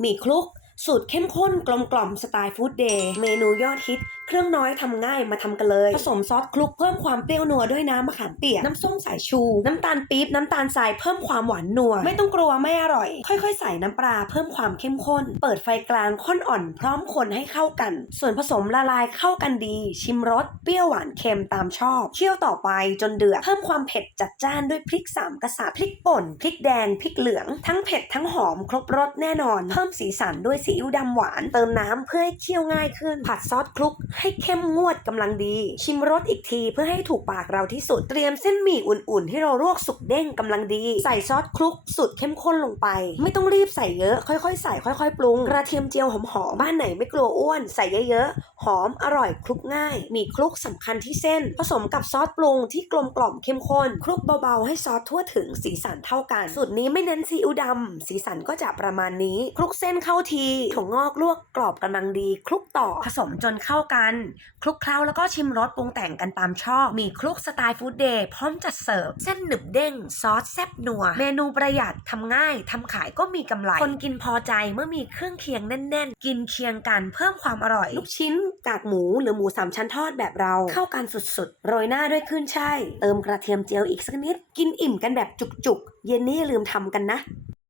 หมี่คลุก สูตรเข้มข้นกลมกล่อมสไตล์ฟู้ดเดย์ เมนูยอดฮิต เครื่องน้อยทำง่ายมาทำกันเลย ผสมซอสคลุกเพิ่มความเปรี้ยวนัวด้วยน้ำมะขามเปียก น้ำส้มสายชู น้ำตาลปี๊บ น้ำตาลทรายเพิ่มความหวานนัว ไม่ต้องกลัวไม่อร่อย ค่อยๆ ใส่น้ำปลาเพิ่มความเข้มข้น เปิดไฟกลางค่อนอ่อนพร้อมคนให้เข้ากัน ส่วนผสมละลายเข้ากันดี ชิมรสเปรี้ยวหวานเค็มตามชอบเคี่ยวต่อไปจนเดือดเพิ่มความเผ็ดจัดจ้านด้วยพริกสามกษัตริย์พริกป่นพริกแดงพริกเหลืองทั้งเผ็ดทั้งหอมครบรสแน่นอน เพิ่มสีสันด้วยซีอิ๊วดำหวานเติมน้ำเพื่อให้เคี่ยวง่ายขึ้นผัดซอสคลุกใให้เข้มงวดกำลังดี ชิมรสอีกทีเพื่อให้ถูกปากเราที่สุด เตรียมเส้นหมี่อุ่นๆ ที่เราลวกสุกเด้งกำลังดี ใส่ซอสคลุกสุดเข้มข้นลงไป ไม่ต้องรีบใส่เยอะ ค่อยๆ ใส่ค่อยๆ ปรุง กระเทียมเจียวหอมๆ บ้านไหนไม่กลัวอ้วน ใส่เยอะๆ หอมอร่อยคลุกง่าย มีคลุกสำคัญที่เส้น ผสมกับซอสปรุงที่กลมกล่อมเข้มข้น คลุกเบาๆ ให้ซอสทั่วถึงสีสันเท่ากัน สูตรนี้ไม่เน้นซีอิ๊วดำสีสันก็จะประมาณนี้ คลุกเส้นเข้าทีถั่วงอกลวกกรอบกำลังดี คลุกต่อผสมจนเข้ากันกันคลุกเคล้าแล้วก็ชิมรสปรุงแต่งกันตามชอบ มีคลุกสไตล์ฟู้ดเดย์พร้อมจัดเสิร์ฟ เส้นหนึบเด้ง ซอสแซ่บนัว เมนูประหยัดทำง่ายทำขายก็มีกำไร คนกินพอใจเมื่อมีเครื่องเคียงแน่น ๆ กินเคียงกันเพิ่มความอร่อย ลูกชิ้นกากหมูหรือหมูสามชั้นทอดแบบเราเข้ากันสุดๆ โรยหน้าด้วยขึ้นช่ายเติมกระเทียมเจียวอีกสักนิด กินอิ่มกันแบบจุกๆ เย็นนี้อย่าลืมทำกันนะ